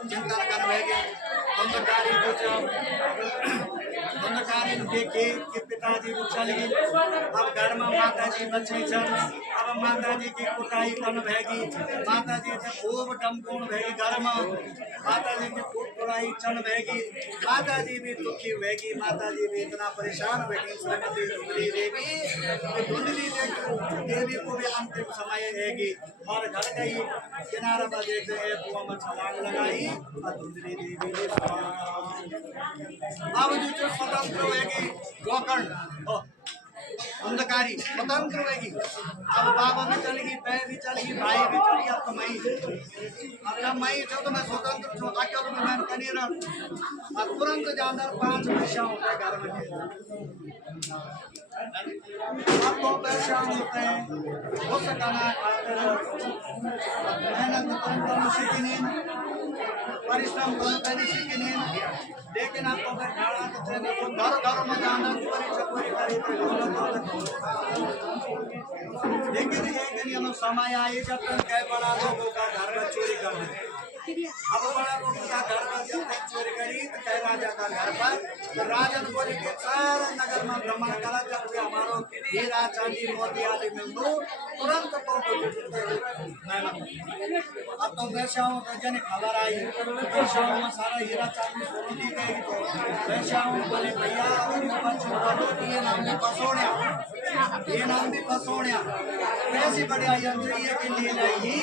चिंतन करवेगे अंधकारी देखे कि पिताजी को चल गई अब घर में माता जी बच्चे चल अब माता जी की कुटाई कन भैगी माता जी से खूब डमकोण भैगी घर में माता जी की खूब कुटाई चन भैगी माता जी भी दुखी होगी माता जी भी इतना परेशान होगी श्रीमती धुंधली देवी धुंधली देवी को भी अंतिम समय रहेगी और घर गई किनारा पर देखते हैं कुआं में छलांग लगाई और धुंधली देवी ने अब जो स्वतंत्र होगी गोकर्ण अंधकारी स्वतंत्र होगी अब बाबा भी चलेगी बहन भी चलेगी भाई भी चलेगी अब तो मैं तो मैं स्वतंत्र हूँ अकेले में मैं कहीं रह और तुरंत जानदार 5 पैसा होता है घर में अब तो पैसा होते हैं हो सकाना खातिर मेहनत करने सीखी नहीं परिश्रम करने सीखी नहीं लेकिन आपको अगर खाना तो चाहिए तो घर में जाना चोरी चकोरी लेकिन एक दिन समय आए जब कई बड़ा लोगों का घर में चोरी करने अब बड़ा लोगों का घर में जब चोरी करी तो कई राजा का घर पर तो राजन बोले के सारा नगर में भ्रमण करा जब हमारो हीरा चांदी मोती आदि मिल दो तुरंत तो अब तो वैश्याओं का जन खबर आई वैश्याओं में सारा हीरा चांदी सोने दी गई तो वैश्याओं बोले भैया ये नाम भी फसोड़िया कैसी बढ़िया यंत्र के लिए नहीं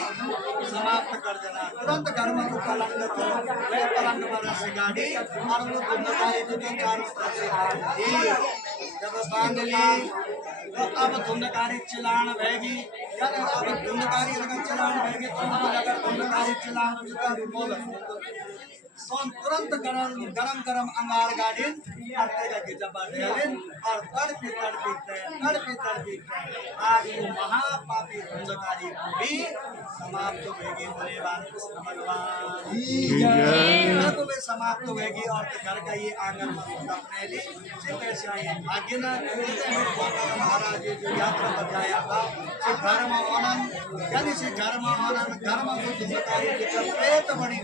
समाप्त कर देना तुरंत घर में जो पलंग तो वह पलंग पर से गाड़ी और वो दुनियादारी तो चारों तरफ से जब बांध ली तो अब धुंधकारी चिलान भैगी यार अब धुंधकारी अगर चिलान भैगी तो अगर धुंधकारी चिलान जुका बोल सोन तुरंत गरम गरम अंगार गाड़िन आते का जब्बा देलिन और तड़पी आज वो महापापी धुंधकारी भी समाप्त होगी भगवान कृष्ण भगवान तब वे समाप्त होगी और घर का ये आंगन में अपने लिए सिर्फ ऐसा ही भाग्य न महाराज जो यात्रा पर जाया था से घर में आनंद यानी से घर में आनंद घर में धुंधकारी की प्रेत बड़ी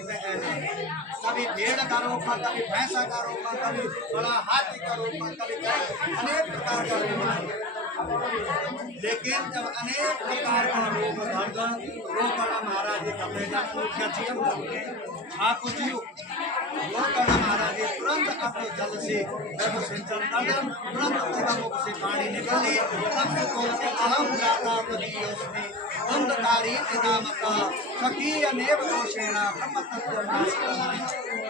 कभी भेड़ का रोपा कभी भैंसा का रोपा कभी बड़ा हाथी का रोपा कभी अनेक प्रकार का रोपा लेकिन जब अनेक प्रकार का रोपा महाराज जी का बेटा ठाकुर जी रोपा महाराज जी तुरंत अपने जल से सिंचन कर तुरंत मुख से पानी निकल ली अहम जाता उसने धुंधकारी स्वकीय नेव दोषेण ब्रह्म तत्व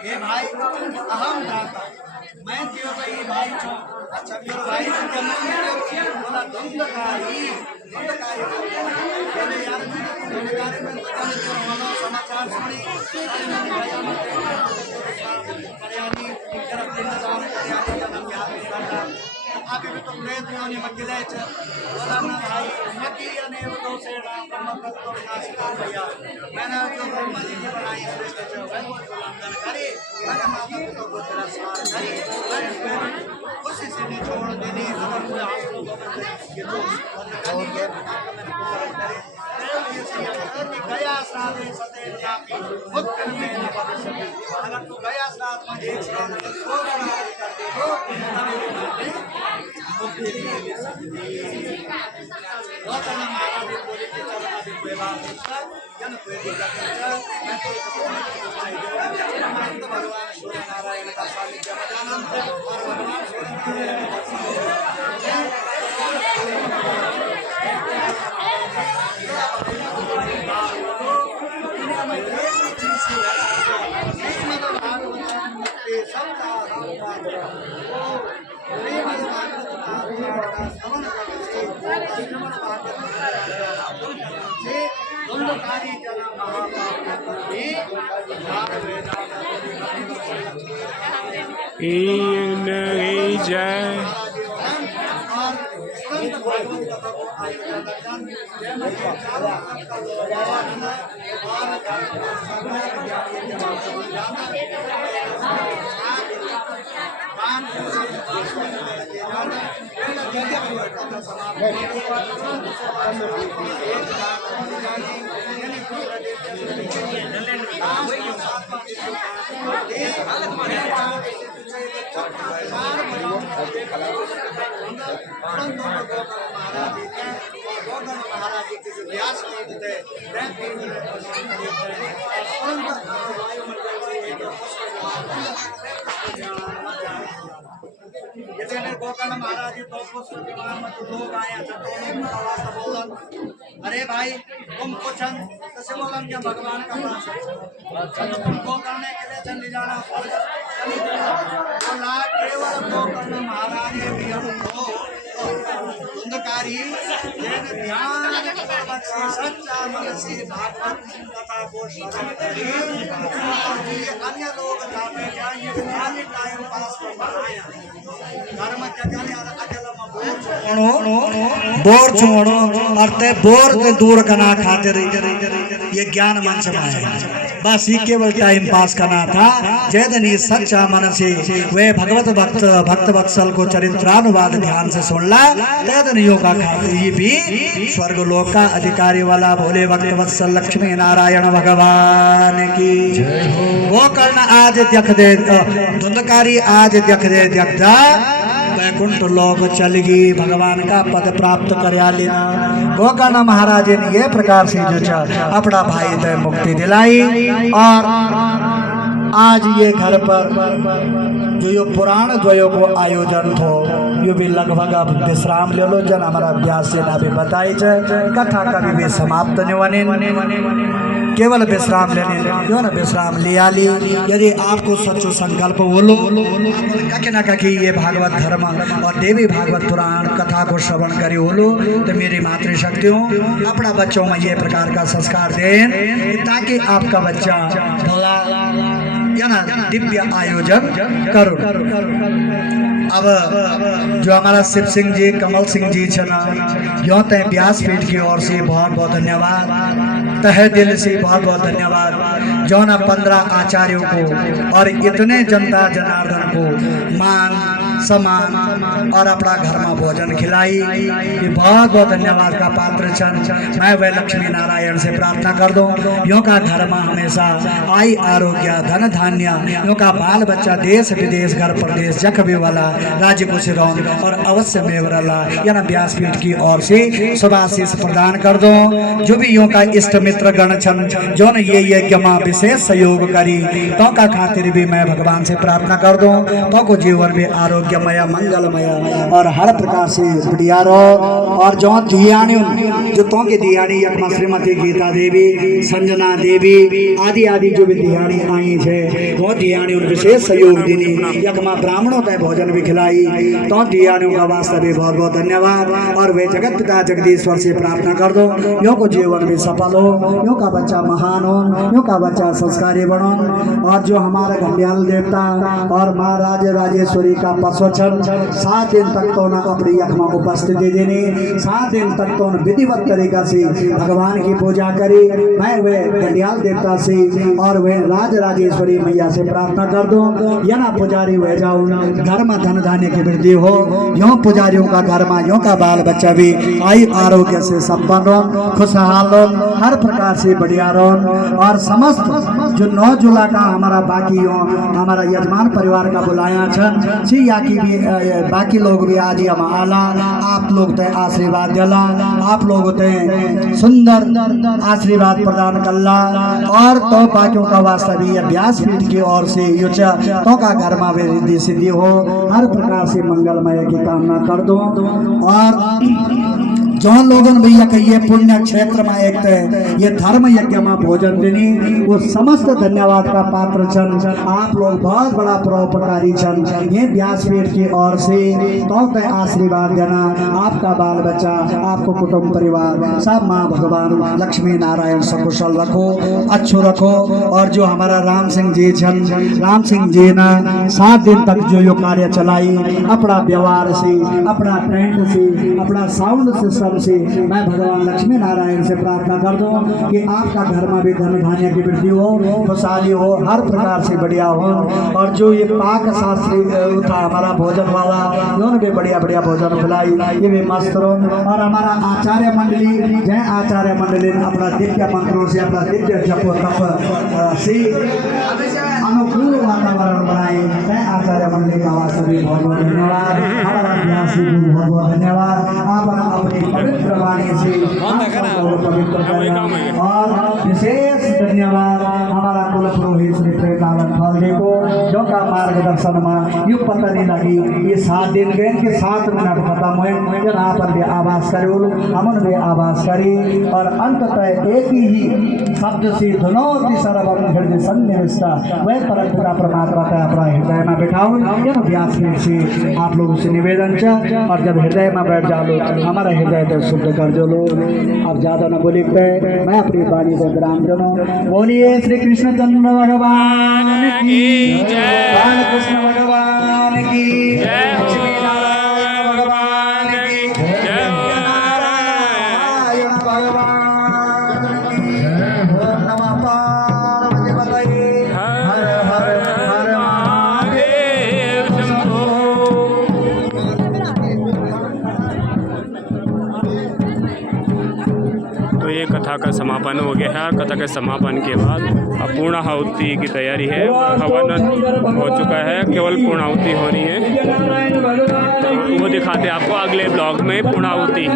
हे भाई अहम दाता मैं क्यों भाई छो अच्छा मेरे भाई बोला धुंधकारी बोले यार धुंधकारी में समाचार सुनी आप भी तो प्रेत योनि मकिले बोला ना भाई मकी अनेव दोषेण ब्रह्म तत्व विनाशिका भैया मैंने जो ब्रह्मा जी की बनाई श्रेष्ठ है वह उल्लंघन करे मैंने माता पिता को तिरस्कार करी मैंने उसी से नहीं छोड़ देनी अगर कोई हासिल होगा ये तो करनी है मैंने पूरा करे ये सही गया साधे सते जापी मुक्त में न भविष्य अगर तू गया साथ में एक साथ दो बार कर दे तो तभी रोतना महाराज बोले कि चल अभी कोई बात नहीं जन कोई दिक्कत नहीं मैं तो भगवान सूर्य नारायण का सानिध्य में जाना और भगवान सूर्य नारायण नहीं जाए महाराज जी के व्यास थे गोकर्ण महाराज जी तो पुष्प विमान में लोग आए बोलन अरे भाई तुम पूछन कैसे बोलन क्या भगवान का पास तुमको करने के लिए चली जाना बोला केवल गोकर्ण महाराज भी हमको धुंधकारी ध्यान सच्चा मन से भागवत कथा को श्रवण करी अन्य लोग जाते जाइए खाली टाइम पास कर बनाया धर्म जगने अजल बोर छोड़ो अर्थे बोर ते दूर करना खातिर ये ज्ञान मन से आया बस ये केवल टाइम पास करना था जैदनी सच्चा मन से वे भगवत भक्त वत्सल को चरित्रानुवाद ध्यान से सुन ला तैदनियों का खातिर ये भी स्वर्ग लोक का अधिकारी वाला भोले भक्त वत्सल लक्ष्मी नारायण भगवान की गोकर्ण आज देख दे धुंधकारी आज देख दे देखता वैकुंठ लोक चलगी भगवान का पद प्राप्त कर लेना गोकर्ण महाराज ने ये प्रकार से जो अपना भाई तय मुक्ति दिलाई और आज ये घर पर जो यो पुराण द्वयों को आयोजन थो यो भी लगभग अब विश्राम ले लो जन हमारा अभ्यास से ना भी बताई जाए कथा कभी भी समाप्त नहीं बने केवल विश्राम लेने जो ना विश्राम लिया ली। यदि आपको सच्चो संकल्प बोलो कखे ना कखे ये भागवत धर्म और देवी भागवत पुराण कथा को श्रवण करे बोलो तो मेरी मातृशक्तियों अपना बच्चों में ये प्रकार का संस्कार दें ताकि आपका बच्चा भला या ना दिव्य आयोजन करो। अब जो हमारा शिव सिंह जी कमल सिंह जी छना यो तय व्यासपीठ की ओर से बहुत बहुत धन्यवाद, तहे दिल से बहुत बहुत धन्यवाद। जो ना 15 आचार्यों को और इतने जनता जनार्दन को मान सम्मान और अपना घर में भोजन खिलाई, ये बहुत बहुत धन्यवाद का पात्र छन। मैं वह लक्ष्मी नारायण से प्रार्थना कर दूं यो का घर में हमेशा आई आरोग्य धन धान्य यो का बाल बच्चा देश विदेश घर प्रदेश जख भी वाला राज्य को सिरौन और अवश्य में वरला या ना व्यासपीठ की ओर से शुभाशीष प्रदान कर दो। जो भी यो का इष्ट मित्र गण छन जो न ये यज्ञ में विशेष सहयोग करी तो का खातिर भी मैं भगवान से प्रार्थना कर दूं तो को जीवन में आरोग्यमय मंगलमय और हर प्रकार से बढ़िया रहो। और जो धियाणी जो तो के धियाणी यकमा श्रीमती गीता देवी संजना देवी आदि आदि जो भी धियाणी आई है वो धियाणी उन विशेष सहयोग देनी यकमा ब्राह्मणों का भोजन भी खिलाई तो धियाणियों का वास्ते भी बहुत बहुत धन्यवाद। और वे जगत पिता जगदीश्वर से प्रार्थना कर दो यो को जीवन भी सफल हो, यो का बच्चा महान हो, यो का बच्चा संस्कारी बनो। और जो हमारा घंडियाल देवता और महाराज राजेश्वरी का पशुचन 7 दिन तक तो न अपनी यकमा उपस्थिति देने 7 दिन तक तो विधिवत तरीका से भगवान की पूजा करी। मैं वे घंडियाल देवता से और वे राज राजेश्वरी मैया से प्रार्थना कर दो या ना पुजारी हो जाओ घर में धन धान्य की वृद्धि हो, यो पुजारियों का घर में यो का बाल बच्चा भी आयु आरोग्य से संपन्न हो, खुशहाल हो, हर प्रकार से बढ़िया रहो। और समस्त जो 9 जुलाई का हमारा बाकी हो हमारा यजमान परिवार का बुलाया छन सी या की भी बाकी लोग भी आज हम आला आप लोग ते आशीर्वाद दिला, आप लोग ते सुंदर आशीर्वाद प्रदान करला। और तो बाकियों का वास्ता भी व्यासपीठ की ओर से युचा तो का घर में रिद्धि सिद्धि हो, हर प्रकार से मंगलमय की कामना कर दो। और जो लोगन भैया का ये पुण्य क्षेत्र में एक ये धर्म यज्ञ में भोजन देनी वो समस्त धन्यवाद का पात्र छन। आप लोग बहुत बड़ा परोपकारी छन। ये व्यासपीठ की ओर से तो आशीर्वाद देना आपका बाल बच्चा आपको कुटुंब परिवार सब माँ भगवान लक्ष्मी नारायण सकुशल रखो अच्छो रखो। और जो हमारा राम सिंह जी छन राम सिंह जी ने 7 दिन तक जो यो कार्य चलाई अपना व्यवहार से अपना टेंट से अपना साउंड सिस्टम से मैं भगवान लक्ष्मी नारायण से प्रार्थना कर दूं कि आपका घर में भी धन धान्य की वृद्धि हो, खुशहाली हो, हर प्रकार से बढ़िया हो। और जो ये पाक शास्त्री था हमारा भोजन वाला दोनों भी बढ़िया बढ़िया भोजन खिलाई ये भी मस्त रहो। और हमारा आचार्य मंडली जय आचार्य मंडली अपना दिव्य मंत्रों से अपना दिव्य जप तप से अनुकूल वातावरण बनाए जय आचार्य मंडली का वास्ते भी बहुत बहुत धन्यवाद। हमारा व्यासी बहुत बहुत धन्यवाद। आप अपनी पवित्र वाणी से पवित्र करना। और विशेष धन्यवाद हमारा कुल पुरोहित श्री प्रेमानंद फल जी को जो का मार्गदर्शन में यू पता नहीं लगी ये 7 दिन गए कि 7 मिनट खत्म हुए यहाँ पर भी आवास करे हमन भी आवास करी। और अंततः एक ही शब्द से धुनोति सर्वम हृदय सन्निविष्टा वह परम परमात्मा का अपना हृदय में बैठाओ यह व्यासपीठ से आप लोगों से निवेदन च। और जब हृदय में बैठ जाओ हमारा हृदय तो शुद्ध कर जो लो। अब ज्यादा न बोली पे मैं अपनी वाणी से विराम करूं। बोलिए श्री कृष्ण चंद्र भगवान की जय, कृष्ण भगवान की जय, लक्ष्मी नारायण भगवान की जय, नारायण भगवान की जय। नमः पार्वती पतये हर हर हर महादेव शंभो। तो ये कथा का समापन हो गया है। कथा के समापन के बाद अब पूर्णाहुति की तैयारी है। हवन हो चुका है, केवल पूर्णाहुति होनी है। तो वो दिखाते हैं आपको अगले ब्लॉग में पूर्णाहुति।